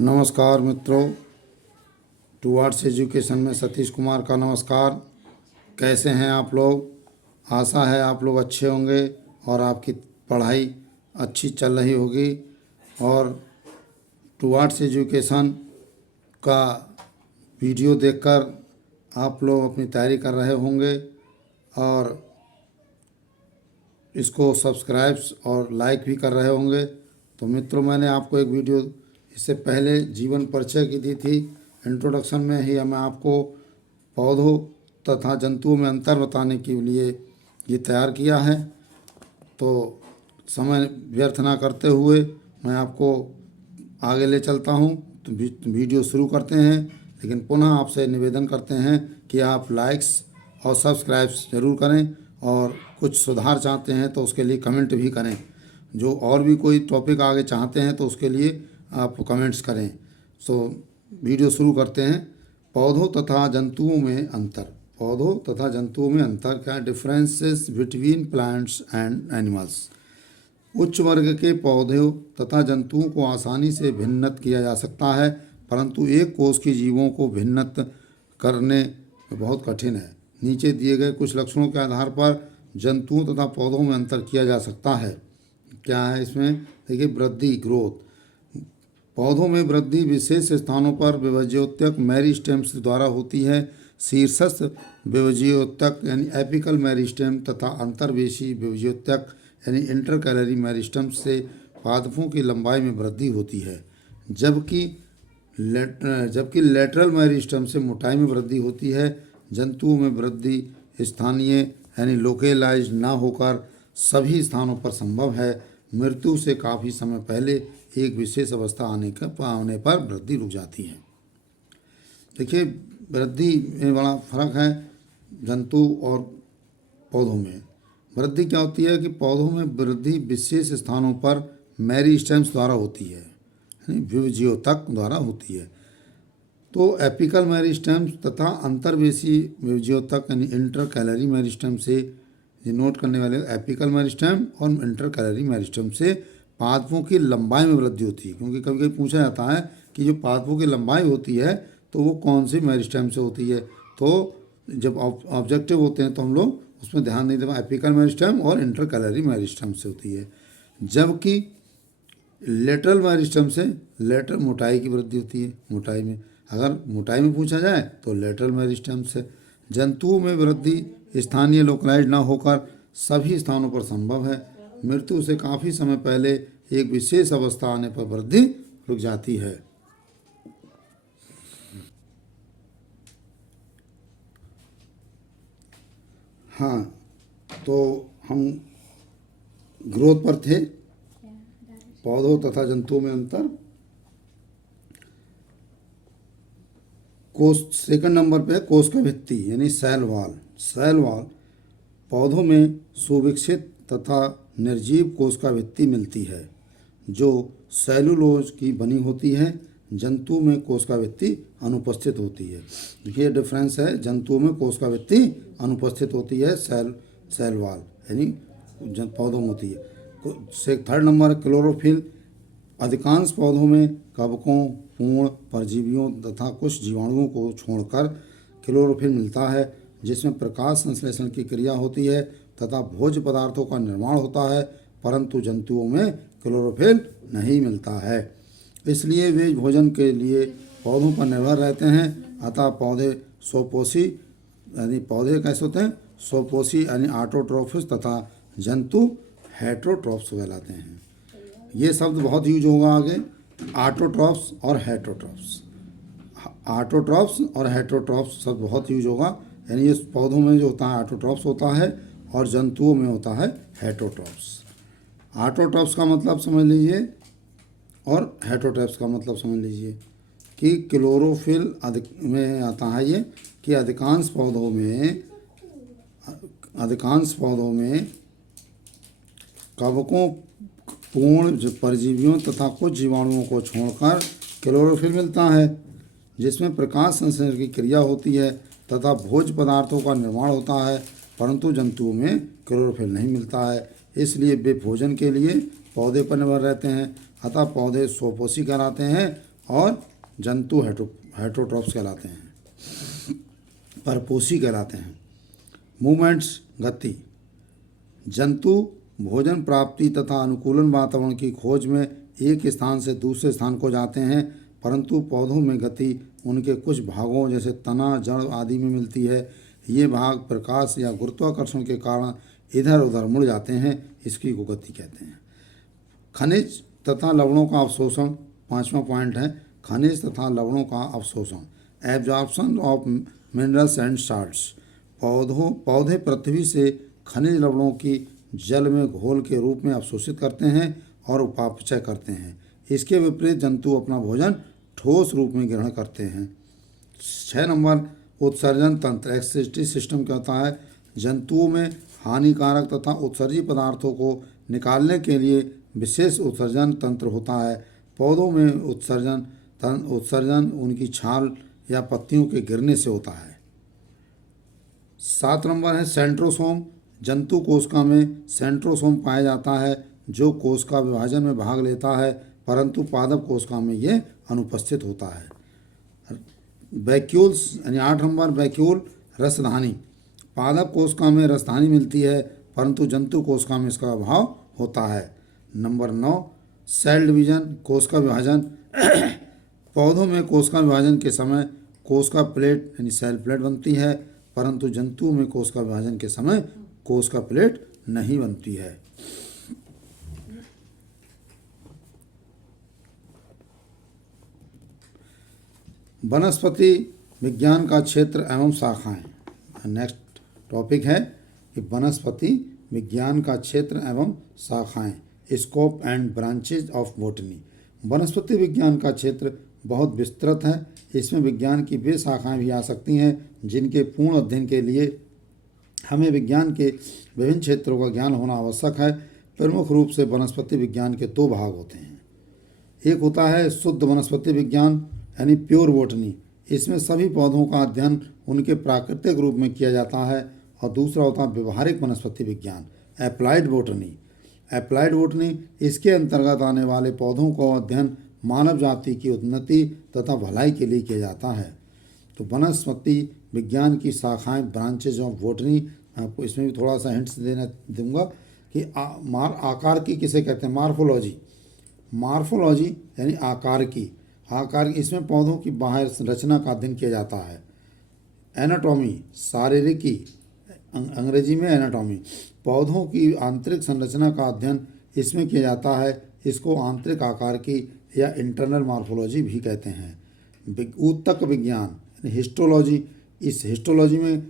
नमस्कार मित्रों, towards education में सतीश कुमार का नमस्कार। कैसे हैं आप लोग? आशा है आप लोग अच्छे होंगे और आपकी पढ़ाई अच्छी चल रही होगी और टुवर्ड्स एजुकेशन का वीडियो देखकर आप लोग अपनी तैयारी कर रहे होंगे और इसको सब्सक्राइब और लाइक भी कर रहे होंगे। तो मित्रों, मैंने आपको एक वीडियो इससे पहले जीवन परिचय की दी थी। इंट्रोडक्शन में ही मैं आपको पौधों तथा जंतुओं में अंतर बताने के लिए ये तैयार किया है। तो समय व्यर्थ ना करते हुए मैं आपको आगे ले चलता हूँ। तो वीडियो शुरू करते हैं, लेकिन पुनः आपसे निवेदन करते हैं कि आप लाइक्स और सब्सक्राइब्स ज़रूर करें और कुछ सुधार चाहते हैं तो उसके लिए कमेंट भी करें। जो और भी कोई टॉपिक आगे चाहते हैं तो उसके लिए आप कमेंट्स करें। सो वीडियो शुरू करते हैं। पौधों तथा जंतुओं में अंतर। पौधों तथा जंतुओं में अंतर क्या? Differences between plants and animals. उच्च वर्ग के पौधों तथा जंतुओं को आसानी से भिन्नत किया जा सकता है, परंतु एक कोष के जीवों को भिन्नत करने बहुत कठिन है। नीचे दिए गए कुछ लक्षणों के आधार पर जंतुओं तथा पौधों में अंतर किया जा सकता है। क्या है इसमें? देखिए, वृद्धि, ग्रोथ। पौधों में वृद्धि विशेष स्थानों पर विभज्योतक मेरिस्टेम्स द्वारा होती है। शीर्षस्थ विभज्योतक यानी एपिकल मेरिस्टेम तथा अंतर्वेशी विभज्योतक यानी इंटरकैलरी मेरिस्टेम से पादपों की लंबाई में वृद्धि होती है, जबकि लेटरल मेरिस्टेम से मोटाई में वृद्धि होती है। जंतुओं में वृद्धि स्थानीय यानी लोकेलाइज न होकर सभी स्थानों पर संभव है। मृत्यु से काफ़ी समय पहले एक विशेष अवस्था आने पर वृद्धि रुक जाती है। देखिए, वृद्धि में बड़ा फर्क है जंतु और पौधों में। वृद्धि क्या होती है कि पौधों में वृद्धि विशेष स्थानों पर मेरिस्टेम्स द्वारा होती है, यानी विभज्योतक द्वारा होती है। तो एपिकल मेरिस्टेम्स तथा अंतर्वेशी विभज्योतक यानी इंटरकैलरी मेरिस्टेम से, ये नोट करने वाले, एपिकल मेरिस्टेम और इंटरकैलरी मेरिस्टेम से पादपों की लंबाई में वृद्धि होती है। क्योंकि कभी कभी पूछा जाता है कि जो पादपों की लंबाई होती है तो वो कौन सी मेरिस्टेम से होती है। तो जब ऑब्जेक्टिव होते हैं तो हम लोग उसमें ध्यान नहीं देते। एपिकल मेरिस्टेम और इंटरकैलरी मेरिस्टेम से होती है, जबकि लेटरल मेरिस्टेम से लेटरल मोटाई की वृद्धि होती है। मोटाई में, अगर मोटाई में पूछा जाए तो लेटरल मेरिस्टेम से। जंतुओं में वृद्धि स्थानीय लोकलाइज न होकर सभी स्थानों पर संभव है। मृत्यु से काफ़ी समय पहले एक विशेष अवस्था आने पर वृद्धि रुक जाती है। हाँ, तो हम ग्रोथ पर थे। पौधों तथा जंतुओं में अंतर। कोष सेकंड नंबर पे है कोष का भित्ति यानी सेल वॉल। सेल वॉल पौधों में सुविकसित तथा निर्जीव कोष का भित्ति मिलती है जो सेलुलोज की बनी होती है। जंतुओं में कोष का भित्ति अनुपस्थित होती है। ये डिफरेंस है, जंतुओं में कोष का भित्ति अनुपस्थित होती है, सेल वॉल यानी पौधों में होती है। Third number chlorophyll. अधिकांश पौधों में कवकों, पूर्ण, परजीवियों तथा कुछ जीवाणुओं को छोड़कर क्लोरोफिल मिलता है, जिसमें प्रकाश संश्लेषण की क्रिया होती है तथा भोज्य पदार्थों का निर्माण होता है, परंतु जंतुओं में क्लोरोफिल नहीं मिलता है। इसलिए वे भोजन के लिए पौधों पर निर्भर रहते हैं। अतः पौधे स्वपोषी यानी पौधे कैसे होते हैं? स्वपोषी यानी ऑटोट्रॉफ्स तथा जंतु हेटेरोट्रॉफ्स कहलाते हैं। ये शब्द बहुत यूज होगा आगे, ऑटोट्रॉफ्स और हेटेरोट्रॉफ्स। ऑटोट्रॉफ्स और हेटेरोट्रॉफ्स शब्द बहुत यूज होगा। यानी ये पौधों में जो होता है ऑटोट्रॉफ्स होता है और जंतुओं में होता है हेटेरोट्रॉफ्स। ऑटोट्रॉफ्स का मतलब समझ लीजिए और हेटेरोट्रॉफ्स का मतलब समझ लीजिए कि क्लोरोफिल में आता है ये कि अधिकांश पौधों में कवकों, पूर्ण, परजीवियों तथा कुछ जीवाणुओं को छोड़कर क्लोरोफिल मिलता है, जिसमें प्रकाश संश्लेषण की क्रिया होती है तथा भोज्य पदार्थों का निर्माण होता है, परंतु जंतुओं में क्लोरोफिल नहीं मिलता है। इसलिए वे भोजन के लिए पौधे पर निर्भर रहते हैं। अतः पौधे स्वपोषी कहलाते हैं और जंतु हेटरोट्रॉप्स कहलाते हैं, परपोषी कहलाते हैं। मूवमेंट्स गति, जंतु भोजन प्राप्ति तथा अनुकूलन वातावरण की खोज में एक स्थान से दूसरे स्थान को जाते हैं, परंतु पौधों में गति उनके कुछ भागों जैसे तना, जड़ आदि में मिलती है। ये भाग प्रकाश या गुरुत्वाकर्षण के कारण इधर उधर मुड़ जाते हैं, इसकी को गति कहते हैं। खनिज तथा लवणों का अवशोषण, पांचवा पॉइंट है खनिज तथा लवणों का अवशोषण। Absorption of minerals and salts, पौधे पृथ्वी से खनिज लवणों की जल में घोल के रूप में अवशोषित करते हैं और उपापचय करते हैं। इसके विपरीत जंतु अपना भोजन ठोस रूप में ग्रहण करते हैं। 6 नंबर उत्सर्जन तंत्र, एक्सक्रीटरी सिस्टम क्या होता है? जंतुओं में हानिकारक तथा उत्सर्जी पदार्थों को निकालने के लिए विशेष उत्सर्जन तंत्र होता है। पौधों में उत्सर्जन उनकी छाल या पत्तियों के गिरने से होता है। 7 नंबर है सेंट्रोसोम। जंतु कोशिका में सेंट्रोसोम पाया जाता है जो कोशिका विभाजन में भाग लेता है, परंतु पादप कोशिका में ये अनुपस्थित होता है। वैक्यूल्स यानी 8 नंबर वैक्यूल, रसधानी। पादप कोशिका में रसधानी मिलती है, परंतु जंतु कोशिका में इसका अभाव होता है। नंबर 9 सेल डिवीजन, कोशिका विभाजन। पौधों में कोशिका विभाजन के समय कोशिका प्लेट यानी सेल प्लेट बनती है, परंतु जंतुओं में कोशिका विभाजन के समय कोशिका प्लेट नहीं बनती है। वनस्पति विज्ञान का क्षेत्र एवं शाखाएं। नेक्स्ट टॉपिक है कि वनस्पति विज्ञान का क्षेत्र एवं शाखाएं, scope and branches of botany. वनस्पति विज्ञान का क्षेत्र बहुत विस्तृत है। इसमें विज्ञान की वे शाखाएं भी आ सकती हैं जिनके पूर्ण अध्ययन के लिए हमें विज्ञान के विभिन्न क्षेत्रों का ज्ञान होना आवश्यक है। प्रमुख रूप से वनस्पति विज्ञान के 2 भाग होते हैं। एक होता है शुद्ध वनस्पति विज्ञान यानी प्योर बॉटनी। इसमें सभी पौधों का अध्ययन उनके प्राकृतिक रूप में किया जाता है। और दूसरा होता है व्यवहारिक वनस्पति विज्ञान, एप्लाइड बॉटनी। एप्लाइड बॉटनी इसके अंतर्गत आने वाले पौधों का अध्ययन मानव जाति की उन्नति तथा भलाई के लिए किया जाता है। तो वनस्पति विज्ञान की शाखाएं, ब्रांचेज ऑफ बॉटनी, आपको इसमें भी थोड़ा सा हिंट्स दूंगा कि आकार की किसे कहते हैं? मार्फोलॉजी। मार्फोलॉजी यानी आकार की। इसमें पौधों की बाहर रचना का अध्ययन किया जाता है। एनाटॉमी, शारीरिकी, अंग्रेजी में एनाटॉमी। पौधों की आंतरिक संरचना का अध्ययन इसमें किया जाता है। इसको आंतरिक आकार की या इंटरनल मार्फोलॉजी भी कहते हैं। ऊतक विज्ञान, हिस्टोलॉजी। इस हिस्टोलॉजी में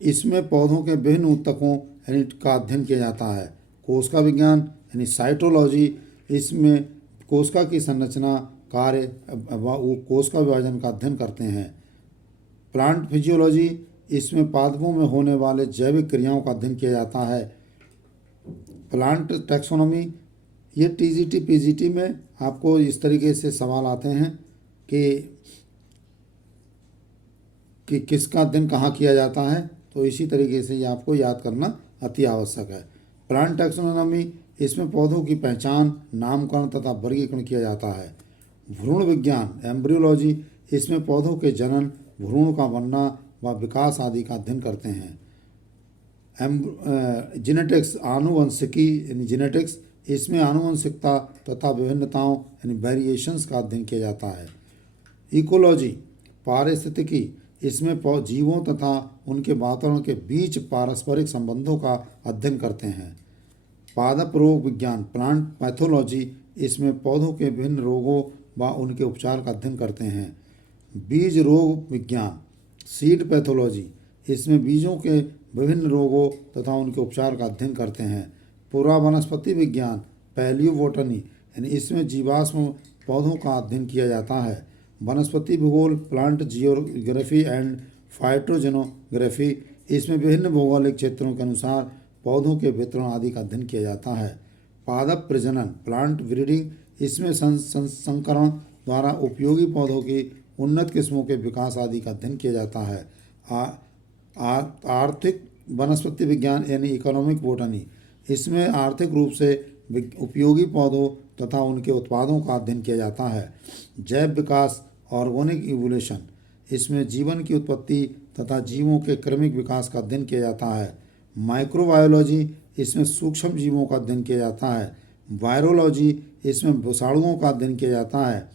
इसमें पौधों के विभिन्न ऊतकों यानी का अध्ययन किया जाता है। कोशिका विज्ञान यानी साइटोलॉजी, इसमें कोशिका की संरचना, कार्य, कोशिका विभाजन का अध्ययन करते हैं। प्लांट फिजियोलॉजी, इसमें पादपों में होने वाले जैविक क्रियाओं का अध्ययन किया जाता है। प्लांट टैक्सोनॉमी, ये टीजीटी पीजीटी में आपको इस तरीके से सवाल आते हैं कि किसका अध्ययन कहाँ किया जाता है, तो इसी तरीके से ये आपको याद करना अति आवश्यक है। प्लांट टैक्सोनॉमी, इसमें पौधों की पहचान, नामकरण तथा वर्गीकरण किया जाता है। भ्रूण विज्ञान, एम्ब्रियोलॉजी, इसमें पौधों के जनन, भ्रूण का बनना व विकास आदि का अध्ययन करते हैं। जेनेटिक्स, आनुवंशिकी यानी जेनेटिक्स, इसमें आनुवंशिकता तथा विभिन्नताओं यानी वेरिएशंस का अध्ययन किया जाता है। इकोलॉजी, पारिस्थितिकी, इसमें जीवों तथा उनके वातावरण के बीच पारस्परिक संबंधों का अध्ययन करते हैं। पादप रोग विज्ञान, प्लांट पैथोलॉजी, इसमें पौधों के विभिन्न रोगों व उनके उपचार का अध्ययन करते हैं। बीज रोग विज्ञान, सीड पैथोलॉजी, इसमें बीजों के विभिन्न रोगों तथा उनके उपचार का अध्ययन करते हैं। पूरा वनस्पति विज्ञान, पैलियोबोटनी, यानी इसमें जीवाश्म पौधों का अध्ययन किया जाता है। वनस्पति भूगोल, प्लांट जियोग्राफी एंड फाइटोजेनोग्राफी, इसमें विभिन्न भौगोलिक क्षेत्रों के अनुसार पौधों के वितरण आदि का अध्ययन किया जाता है। पादप प्रजनन, प्लांट ब्रीडिंग, इसमें संकरण द्वारा उपयोगी पौधों की उन्नत किस्मों के विकास आदि का अध्ययन किया जाता है। आर्थिक वनस्पति विज्ञान यानी इकोनॉमिक बॉटनी, इसमें आर्थिक रूप से उपयोगी पौधों तथा उनके उत्पादों का अध्ययन किया जाता है। जैव विकास ऑर्गेनिक इवोल्यूशन, इसमें जीवन की उत्पत्ति तथा जीवों के क्रमिक विकास का अध्ययन किया जाता है। माइक्रोबायोलॉजी, इसमें सूक्ष्म जीवों का अध्ययन किया जाता है। वायरोलॉजी, इसमें विषाणुओं का अध्ययन किया जाता है।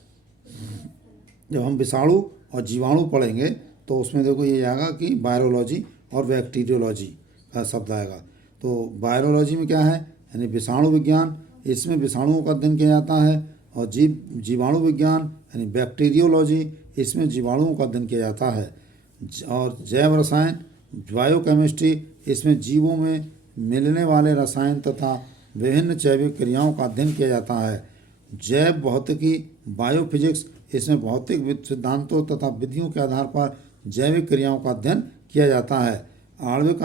जब हम विषाणु और जीवाणु पढ़ेंगे तो उसमें देखो ये आएगा कि वायरोलॉजी और बैक्टीरियोलॉजी का शब्द आएगा। तो वायरोलॉजी में क्या है, यानी विषाणु विज्ञान, इसमें विषाणुओं का अध्ययन किया जाता है। और जीवाणु विज्ञान यानी बैक्टीरियोलॉजी, इसमें जीवाणुओं का अध्ययन किया जाता है। और जैव रसायन बायोकेमिस्ट्री, इसमें जीवों में मिलने वाले रसायन तथा विभिन्न जैविक क्रियाओं का अध्ययन किया जाता है। जैव भौतिकी बायोफिजिक्स, इसमें भौतिक सिद्धांतों तथा विधियों के आधार पर जैविक क्रियाओं का अध्ययन किया जाता है। आणविक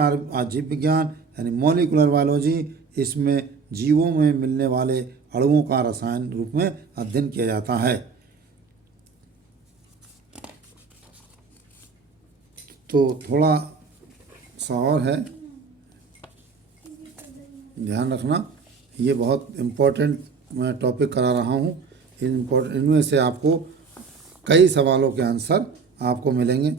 जीव विज्ञान यानी मॉलिक्यूलर बायोलॉजी, इसमें जीवों में मिलने वाले अणुओं का रसायन रूप में अध्ययन किया जाता है। तो थोड़ा सा और है, ध्यान रखना, ये बहुत इम्पोर्टेंट मैं टॉपिक करा रहा हूँ। इनमें से आपको कई सवालों के आंसर आपको मिलेंगे।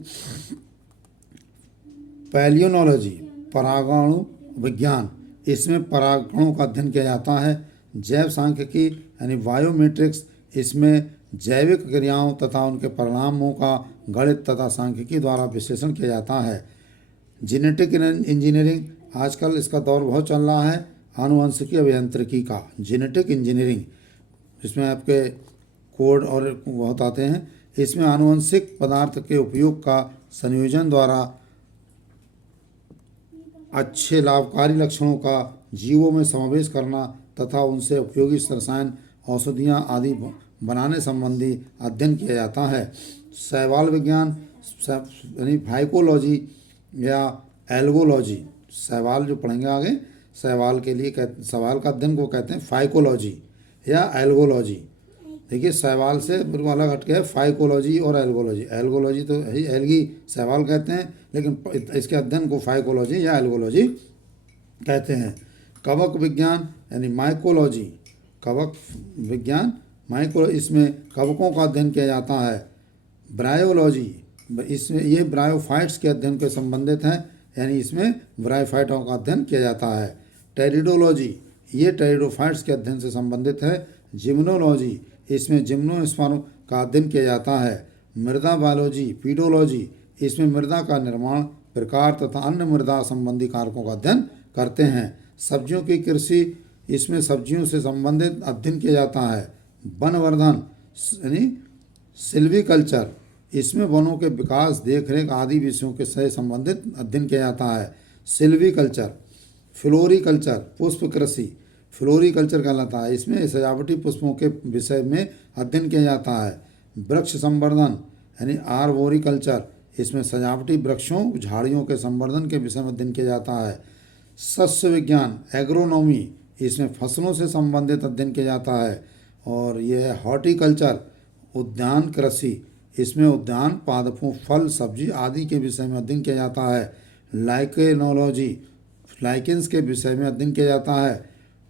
पैलियोनोलॉजी परागणु विज्ञान, इसमें परागणों का अध्ययन किया जाता है। जैव सांख्यिकी यानी बायोमेट्रिक्स, इसमें जैविक क्रियाओं तथा उनके परिणामों का गणित तथा सांख्यिकी द्वारा विश्लेषण किया जाता है। जेनेटिक इंजीनियरिंग, आजकल इसका दौर बहुत चल रहा है, आनुवंशिकी अभियांत्रिकी का जेनेटिक इंजीनियरिंग, इसमें आपके कोड और बहुत आते हैं। इसमें आनुवंशिक पदार्थ के उपयोग का संयोजन द्वारा अच्छे लाभकारी लक्षणों का जीवों में समावेश करना तथा उनसे उपयोगी रसायन, औषधियाँ आदि बनाने संबंधी अध्ययन किया जाता है। शैवाल विज्ञान यानी फाइकोलॉजी या एल्गोलॉजी, शैवाल जो पढ़ेंगे आगे, शैवाल के लिए शैवाल का अध्ययन को कहते हैं फाइकोलॉजी या एल्गोलॉजी। देखिए शैवाल से बिल्कुल अलग हटके है फाइकोलॉजी और एल्गोलॉजी। एल्गोलॉजी तो है एल्गी, शैवाल कहते हैं, लेकिन इसके अध्ययन को फाइकोलॉजी या एल्गोलॉजी कहते हैं। कवक विज्ञान यानी माइकोलॉजी, कवक विज्ञान माइक्रो, इसमें कवकों का अध्ययन किया जाता है। ब्रायोलॉजी, इसमें ये ब्रायोफाइट्स के अध्ययन के संबंधित हैं, यानी इसमें ब्रायोफाइटों का अध्ययन किया जाता है। टेरिडोलॉजी, ये टेरिडोफाइट्स के अध्ययन से संबंधित है। जिम्नोलॉजी, इसमें जिम्नोस्पर्म का अध्ययन किया जाता है। मृदा बायोलॉजी पीडोलॉजी, इसमें मृदा का निर्माण, प्रकार तथा अन्य मृदा संबंधी कारकों का अध्ययन करते हैं। सब्जियों की कृषि, इसमें सब्जियों से संबंधित अध्ययन किया जाता है। वनवर्धन यानी सिल्वीकल्चर, इसमें वनों के विकास, देखरेख आदि विषयों के से संबंधित अध्ययन किया जाता है। सिल्वीकल्चर। फ्लोरिकल्चर पुष्प कृषि, फ्लोरिकल्चर कहलाता है, इसमें सजावटी पुष्पों के विषय में अध्ययन किया जाता है। वृक्ष संवर्धन यानी आर्बोरिकल्चर, इसमें सजावटी वृक्षों झाड़ियों के संवर्धन के विषय में अध्ययन किया जाता है। सस्य विज्ञान एग्रोनॉमी, इसमें फसलों से संबंधित अध्ययन किया जाता है। और यह है हॉर्टिकल्चर उद्यान कृषि, इसमें उद्यान पादपों, फल, सब्जी आदि के विषय में अध्ययन किया जाता है। लाइकेनोलॉजी, लाइकेंस के विषय में अध्ययन किया जाता है।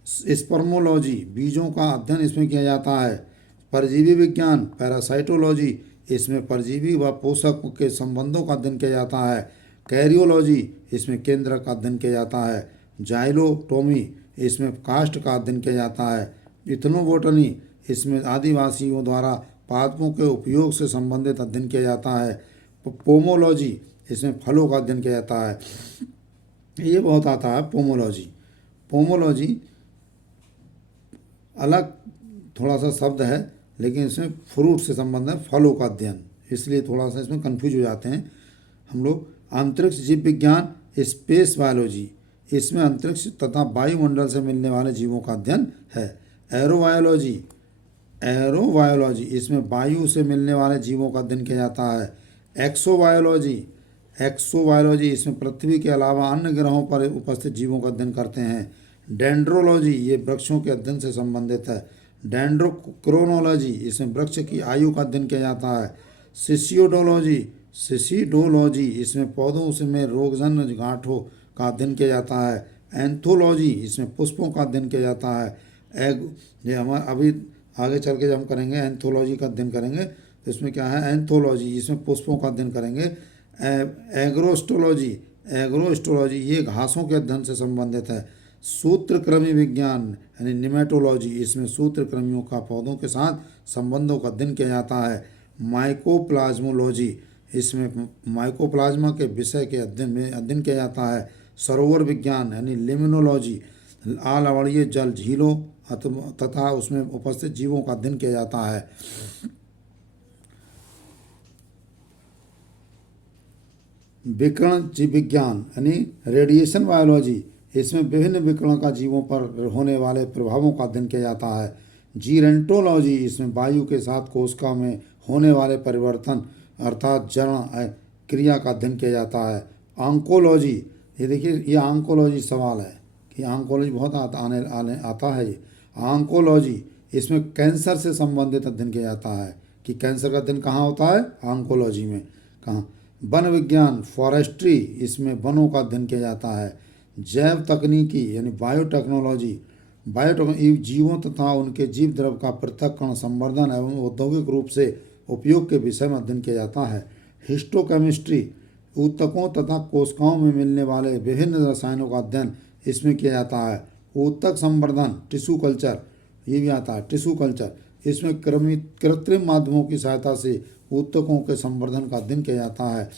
स्पर्मोलॉजी, बीजों का अध्ययन इसमें किया जाता है। परजीवी विज्ञान पैरासाइटोलॉजी, इसमें परजीवी व पोषक के संबंधों का अध्ययन किया जाता है। कैरियोलॉजी, इसमें केंद्र का अध्ययन किया जाता है। जाइलोटोमी, इसमें काष्ठ का अध्ययन किया जाता है। इथनोबोटनी, इसमें आदिवासियों द्वारा पादपों के उपयोग से संबंधित अध्ययन किया जाता है। पोमोलॉजी, इसमें फलों का अध्ययन किया जाता है। ये बहुत आता है पोमोलॉजी। पोमोलॉजी अलग थोड़ा सा शब्द है, लेकिन इसमें फ्रूट से संबंध है, फलों का अध्ययन, इसलिए थोड़ा सा इसमें कंफ्यूज हो जाते हैं हम लोग। अंतरिक्ष जीव विज्ञान स्पेस बायोलॉजी, इसमें अंतरिक्ष तथा वायुमंडल से मिलने वाले जीवों का अध्ययन है। एरोबायोलॉजी, एरोबायोलॉजी, इसमें वायु से मिलने वाले जीवों का अध्ययन किया जाता है। एक्सोबायोलॉजी, एक्सोबायोलॉजी, इसमें पृथ्वी के अलावा अन्य ग्रहों पर उपस्थित जीवों का अध्ययन करते हैं। डेंड्रोलॉजी, ये वृक्षों के अध्ययन से संबंधित है। डेंड्रोक्रोनोलॉजी, इसमें वृक्ष की आयु का अध्ययन किया जाता है। सिसियोडोलॉजी, सिसिडोलॉजी, इसमें पौधों से में रोगजन्य गांठों का अध्ययन किया जाता है। एंथोलॉजी, इसमें पुष्पों का अध्ययन किया जाता है। एग ये हम अभी आगे चल के जब हम करेंगे एंथोलॉजी का अध्ययन करेंगे तो इसमें क्या है एंथोलॉजी, इसमें पुष्पों का अध्ययन करेंगे। एग्रोस्टोलॉजी, एग्रोस्टोलॉजी ये घासों के अध्ययन से संबंधित है। सूत्रक्रमी विज्ञान यानी निमेटोलॉजी, इसमें सूत्रक्रमियों का पौधों के साथ संबंधों का अध्ययन किया जाता है। माइकोप्लाज्मोलॉजी, इसमें माइकोप्लाज्मा के विषय के अध्ययन किया जाता है। सरोवर विज्ञान यानी लिमिनोलॉजी, आलवणीय जल झीलों तथा उसमें उपस्थित जीवों का अध्ययन किया जाता है। विकिरण जीव विज्ञान यानी रेडिएशन बायोलॉजी, इसमें विभिन्न विकिरण का जीवों पर होने वाले प्रभावों का अध्ययन किया जाता है। जीरेंटोलॉजी, इसमें वायु के साथ कोशिका में होने वाले परिवर्तन अर्थात जरण क्रिया का अध्ययन किया जाता है। ऑन्कोलॉजी, ये देखिए ये ऑन्कोलॉजी सवाल है कि ऑन्कोलॉजी बहुत आता है ये ऑन्कोलॉजी, इसमें कैंसर से संबंधित अध्ययन किया जाता है कि कैंसर का अध्ययन कहाँ होता है ऑन्कोलॉजी में, कहाँ। वन विज्ञान फॉरेस्ट्री, इसमें वनों का अध्ययन किया जाता है। जैव तकनीकी यानी बायोटेक्नोलॉजी, बायोटेक्नोलॉजी जीवों तथा उनके जीव द्रव का पृथक्करण, संवर्धन एवं औद्योगिक रूप से उपयोग के विषय में अध्ययन किया जाता है। हिस्टोकेमिस्ट्री, ऊतकों तथा कोशिकाओं में मिलने वाले विभिन्न रसायनों का अध्ययन इसमें किया जाता है। ऊतक संवर्धन टिश्यू कल्चर, ये भी आता है टिश्यू कल्चर, इसमें कृत्रिम माध्यमों की सहायता से ऊतकों के संवर्धन का अध्ययन किया जाता है।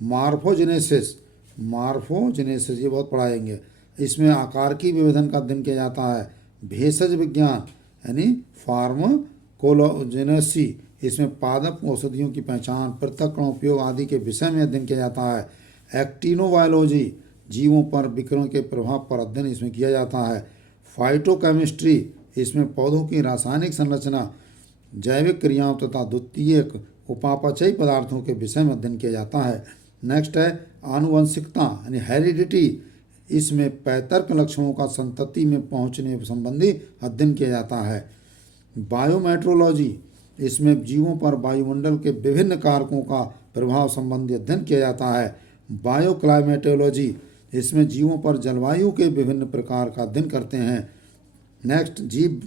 मार्फोजेनेसिस, मार्फोजेनेसिस ये बहुत पढ़ाएंगे, इसमें आकार की विभेदन का अध्ययन किया जाता है। भेषज विज्ञान यानी फार्माकोजेनेसी, इसमें पादप औषधियों की पहचान, पृथक्करण उपयोग आदि के विषय में अध्ययन किया जाता है। एक्टिनोबायोलॉजी, जीवों पर विकिरण के प्रभाव पर अध्ययन इसमें किया जाता है। फाइटोकेमिस्ट्री, इसमें पौधों की रासायनिक संरचना, जैविक क्रियाओं तथा द्वितीयक उपापचयी पदार्थों के विषय में अध्ययन किया जाता है। नेक्स्ट है आनुवंशिकता यानी हेरिडिटी, इसमें पैतृक लक्षणों का संतति में पहुंचने संबंधी अध्ययन किया जाता है। बायोमेट्रोलॉजी, इसमें जीवों पर वायुमंडल के विभिन्न कारकों का प्रभाव संबंधी अध्ययन किया जाता है। बायोक्लाइमेटोलॉजी, इसमें जीवों पर जलवायु के विभिन्न प्रकार का अध्ययन करते हैं। नेक्स्ट जीव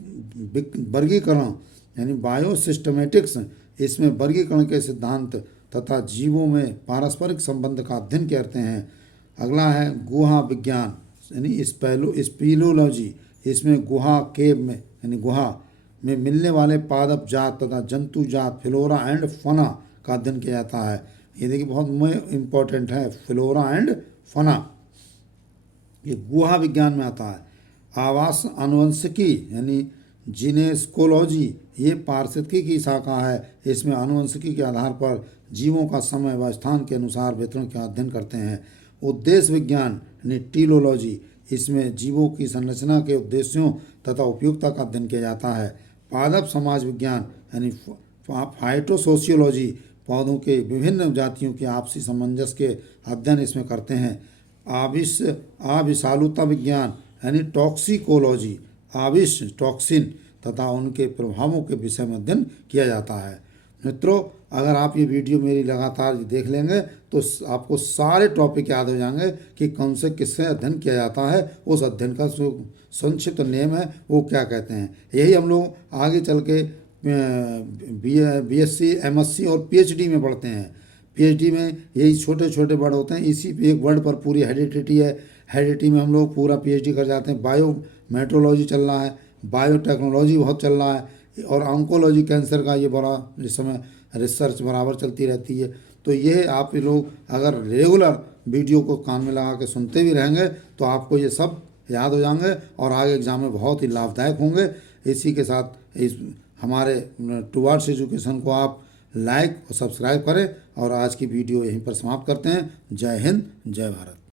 वर्गीकरण यानी बायोसिस्टमेटिक्स, इसमें वर्गीकरण के सिद्धांत तथा जीवों में पारस्परिक संबंध का अध्ययन करते हैं। अगला है गुहा विज्ञान यानी स्पीलोलॉजी, इसमें गुहा केव में यानी गुहा में मिलने वाले पादप जात तथा जंतु जात फ्लोरा एंड फना का अध्ययन किया जाता है। ये देखिए बहुत इम्पोर्टेंट है फ्लोरा एंड फना, ये गुहा विज्ञान में आता है। आवास आनुवंशिकी यानी जीनेस्कोलॉजी, ये पारिस्थितिकी की शाखा है, इसमें आनुवंशिकी के आधार पर जीवों का समय व स्थान के अनुसार वितरण का अध्ययन करते हैं। उद्देश्य विज्ञान यानी टीलोलॉजी, इसमें जीवों की संरचना के उद्देश्यों तथा उपयोगिता का अध्ययन किया जाता है। पादप समाज विज्ञान यानी फाइटोसोशियोलॉजी, पौधों के विभिन्न जातियों के आपसी सामंजस्य के अध्ययन इसमें करते हैं। आविषालुता विज्ञान यानी टॉक्सिकोलॉजी, आविष टॉक्सिन तथा उनके प्रभावों के विषय में अध्ययन किया जाता है। मित्रों, अगर आप ये वीडियो मेरी लगातार देख लेंगे तो आपको सारे टॉपिक याद हो जाएंगे कि कौन से किससे अध्ययन किया जाता है, उस अध्ययन का जो संक्षिप्त नेम है वो क्या कहते हैं। यही हम लोग आगे चल के बीएससी, एमएससी और पीएचडी में पढ़ते हैं। पीएचडी में यही छोटे छोटे वर्ड होते हैं, इसी एक वर्ड पर पूरी हेरिडिटी है। हेरिडिटी में हम लोग पूरा पीएचडी कर जाते हैं। बायोमेट्रोलॉजी चल रहा है, बायोटेक्नोलॉजी बहुत चल रहा है और ऑन्कोलॉजी कैंसर का ये बड़ा इस समय रिसर्च बराबर चलती रहती है। तो ये आप लोग अगर रेगुलर वीडियो को कान में लगा के सुनते भी रहेंगे तो आपको ये सब याद हो जाएंगे और आगे एग्जाम में बहुत ही लाभदायक होंगे। इसी के साथ इस हमारे टुवर्ड्स एजुकेशन को आप लाइक और सब्सक्राइब करें और आज की वीडियो यहीं पर समाप्त करते हैं। जय हिंद, जय भारत।